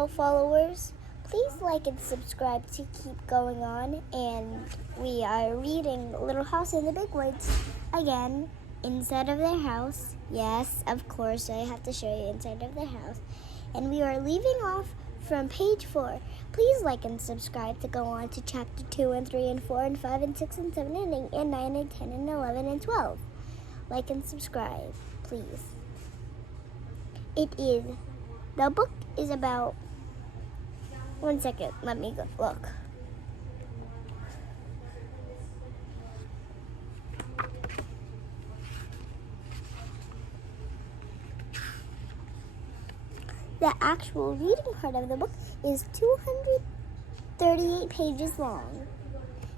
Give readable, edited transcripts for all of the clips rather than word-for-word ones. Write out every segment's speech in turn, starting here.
Hello, followers. Please like and subscribe to keep going on. And we are reading Little House in the Big Woods again, inside of their house. Yes, of course, I have to show you inside of their house. And we are leaving off from page 4. Please like and subscribe to go on to chapter 2 and 3 and 4 and 5 and 6 and 7 and 8 and 9 and 10 and 11 and 12. Like and subscribe, please. The book is about, 1 second, let me go look. The actual reading part of the book is 238 pages long.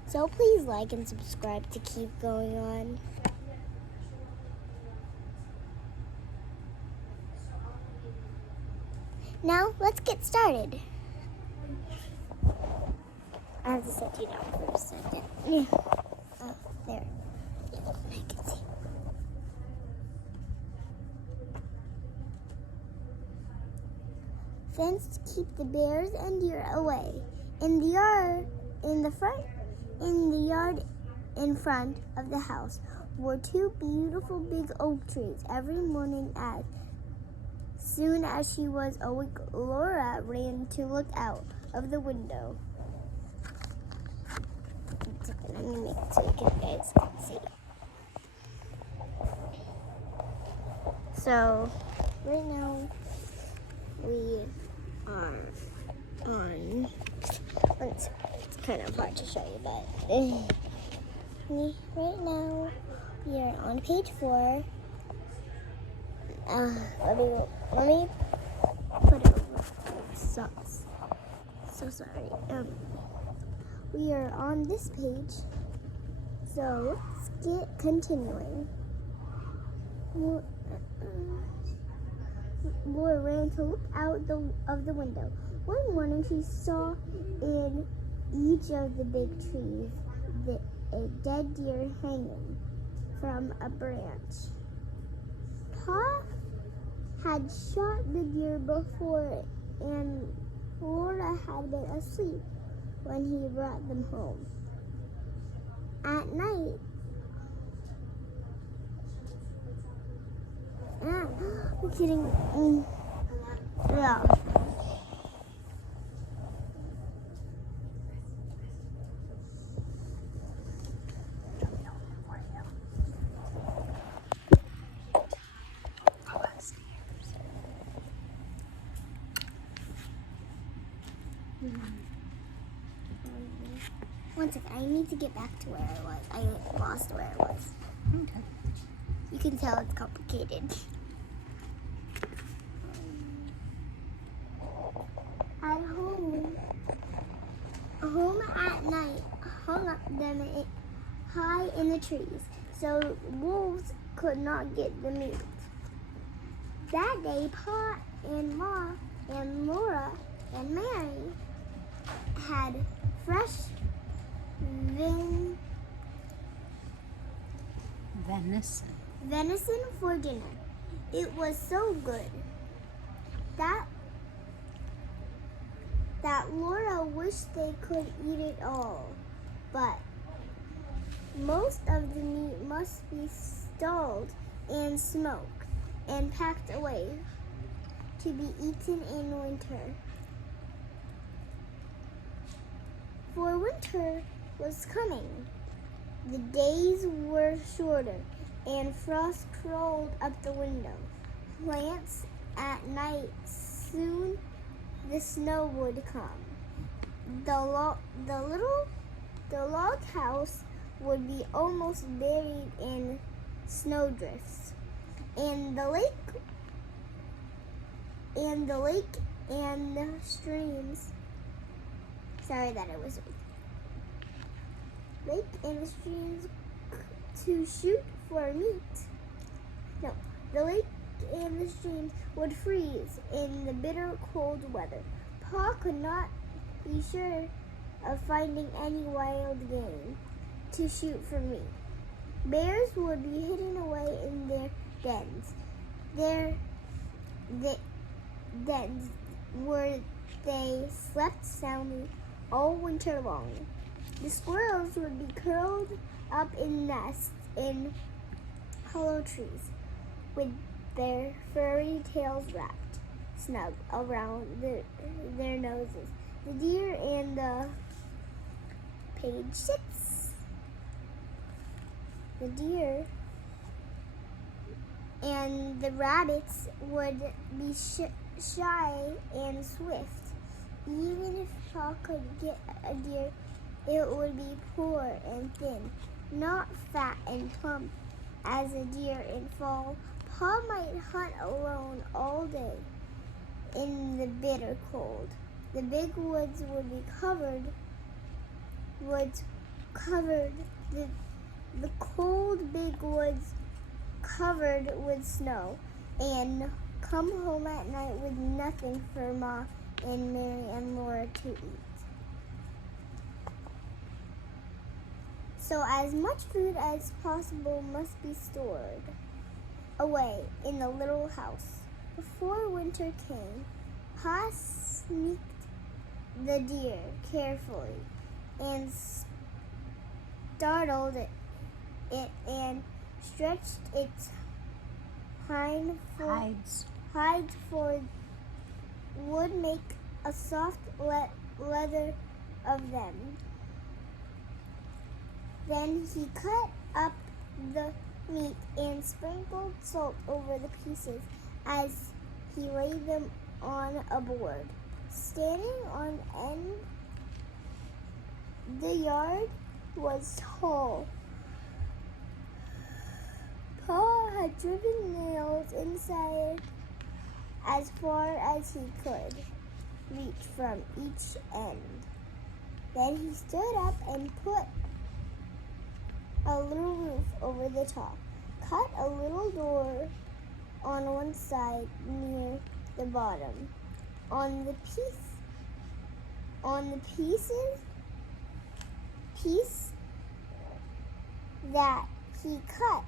So please like and subscribe to keep going on. Now, let's get started. I have to set you down for a second. Yeah. Oh, there. I can see. Fence to keep the bears and deer away. In the yard in front of the house were 2 beautiful big oak trees. Every morning as soon as she was awake, Laura ran to look out of the window. Let me make it so you guys can see. So, right now, we are on, it's kind of hard to show you, but right now, we are on page 4. Let me put it over socks. So sorry. We are on this page, so let's get continuing. Laura ran to look out of the window. One morning, she saw in each of the big trees a dead deer hanging from a branch. Pa had shot the deer before, and Laura had been asleep when he brought them home. At night, I'm kidding. Yeah. One second, I need to get back to where I was. I lost where I was. Okay. You can tell it's complicated. At home at night, hung up them high in the trees, so wolves could not get the meat. That day, Pa and Ma and Laura and Mary had fresh venison for dinner. It was so good that Laura wished they could eat it all, but most of the meat must be stalled and smoked and packed away to be eaten in winter. For winter was coming. The days were shorter, and frost crawled up the window. Plants at night, soon the snow would come. The log house would be almost buried in snowdrifts, and the lake and the streams. Sorry that I was lake and the streams to shoot for meat. No, the lake and the streams would freeze in the bitter cold weather. Pa could not be sure of finding any wild game to shoot for meat. Bears would be hidden away in their dens. Their dens were They slept soundly all winter long. The squirrels would be curled up in nests in hollow trees, with their furry tails wrapped snug around their noses. The deer and the the deer and the rabbits would be shy and swift. Even if Paw could get a deer, it would be poor and thin, not fat and plump as a deer in fall. Paw might hunt alone all day in the bitter cold. The big woods would be covered, the cold big woods covered with snow, and come home at night with nothing for Ma and Mary and Laura to eat. So as much food as possible must be stored away in the little house. Before winter came, Pa sneaked the deer carefully and startled it and stretched its hides for would make a soft leather of them. Then he cut up the meat and sprinkled salt over the pieces as he laid them on a board. Standing on end, the yard was tall. Pa had driven nails inside as far as he could reach from each end. Then he stood up and put a little roof over the top, cut a little door on one side near the bottom. On the piece that he cut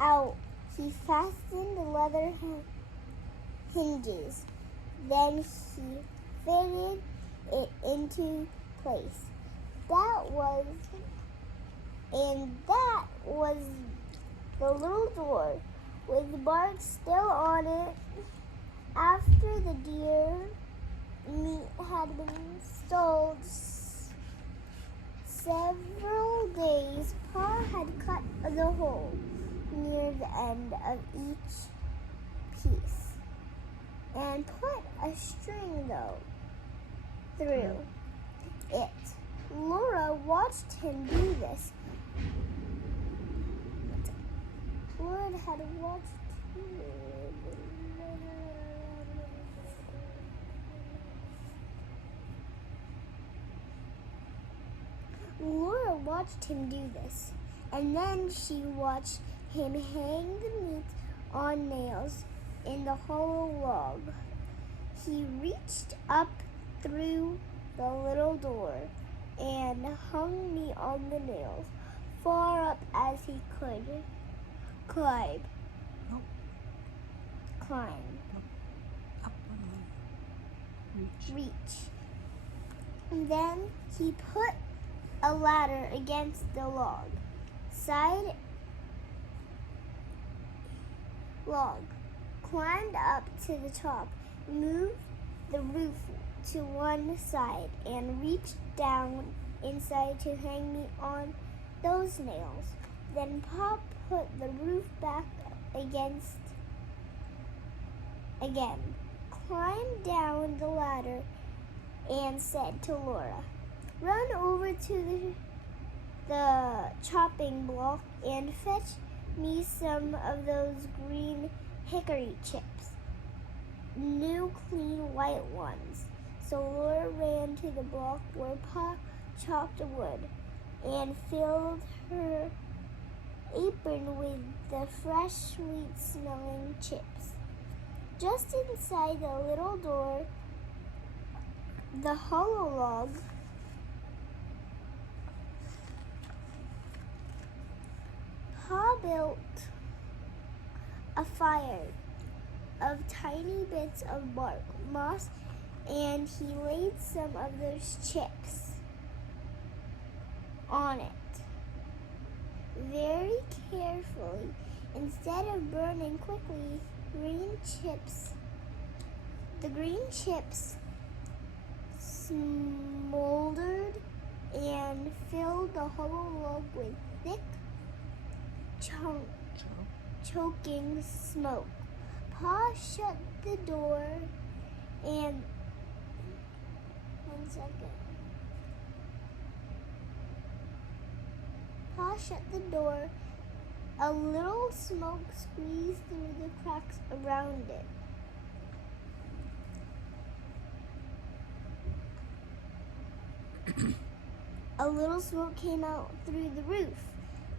out, he fastened the leather hinges. Then he fitted it into place. That was the little door with the bark still on it. After the deer meat had been stalled several days, Pa had cut the hole near the end of each piece and put a string through it. Laura watched him do this. Laura had watched him do this, and then she watched him hang the meat on nails in the hollow log. He reached up through the little door and hung me on the nails, far up as he could climb. Reach. And then he put a ladder against the log, climbed up to the top, moved the roof to one side, and reached down inside to hang me on those nails. Then Pa put the roof back against again, climbed down the ladder, and said to Laura, "Run over to the chopping block and fetch me some of those green hickory chips, new clean white ones." So Laura ran to the block where Pa chopped wood and filled her apron with the fresh, sweet-smelling chips. Just inside the little door, the hollow log, Pa built a fire of tiny bits of bark, moss, and he laid some of those chips on it very carefully. Instead of burning quickly, the green chips smoldered and filled the hollow log with thick, choking smoke. Pa shut the door and Pa shut the door. A little smoke squeezed through the cracks around it. A little smoke came out through the roof,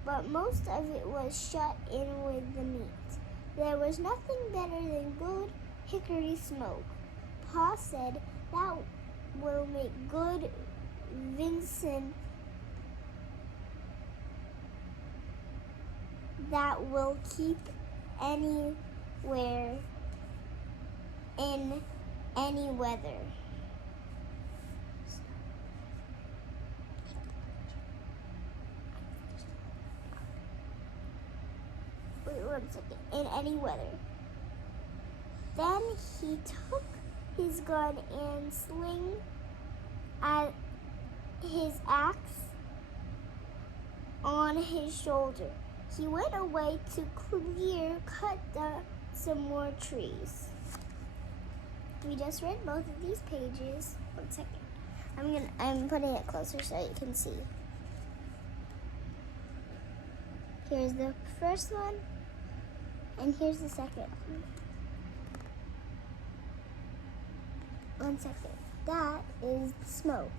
but most of it was shut in with the meat. There was nothing better than good hickory smoke. Pa said that will make good venison that will keep anywhere in any weather. Wait 1 second. In any weather. Then he took his gun and sling at his axe on his shoulder. He went away to cut down some more trees. We just read both of these pages. 1 second. I'm putting it closer so you can see. Here's the first one, and here's the second one. 1 second. That is smoke.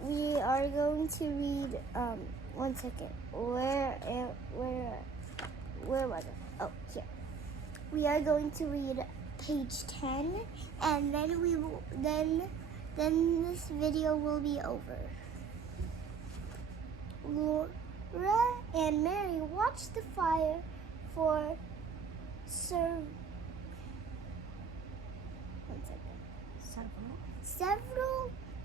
We are going to read 1 second. Where was it? Oh, here. We are going to read page 10, and then then this video will be over. Laura and Mary watched the fire for several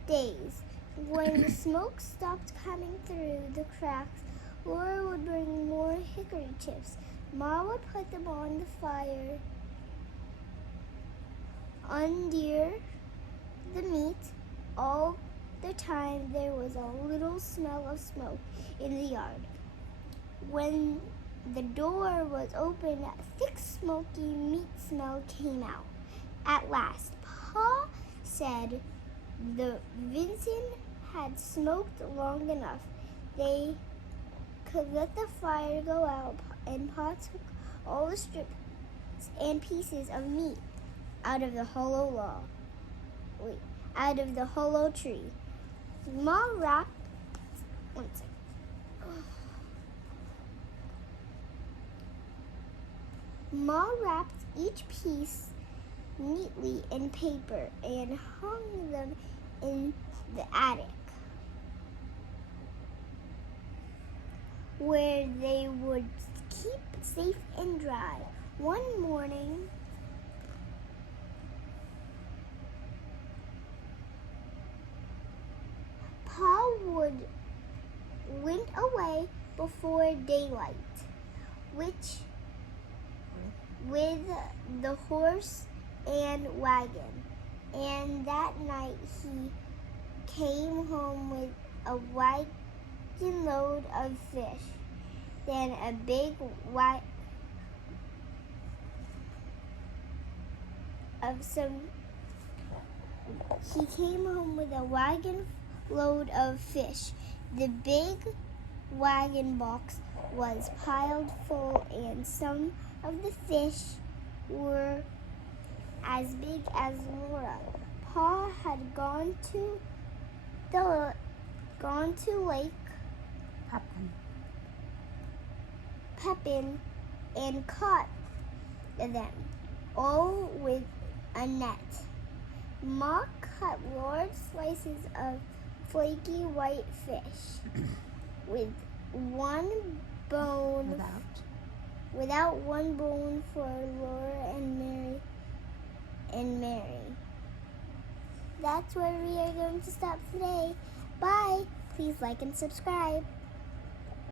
days. When the smoke stopped coming through the cracks, Laura would bring more hickory chips. Ma would put them on the fire under the meat. All the time there was a little smell of smoke in the yard. When the door was open, a thick smoky meat smell came out. At last, Pa said the venison had smoked long enough. They could let the fire go out, and Pa took all the strips and pieces of meat out of the hollow tree. Ma wrapped 1 second. Ma wrapped each piece neatly in paper and hung them in the attic, where they would keep safe and dry. One morning, Pa went away before daylight, with the horse and wagon, and that night he came home with a wagon load of fish, then a big He came home with a wagon load of fish. The big wagon box was piled full, and some of the fish were as big as Laura. Pa had gone to Lake Pepin and caught them all with a net. Ma cut large slices of flaky white fish with one bone. Without one bone for Laura and Mary. That's where we are going to stop today. Bye. Please like and subscribe.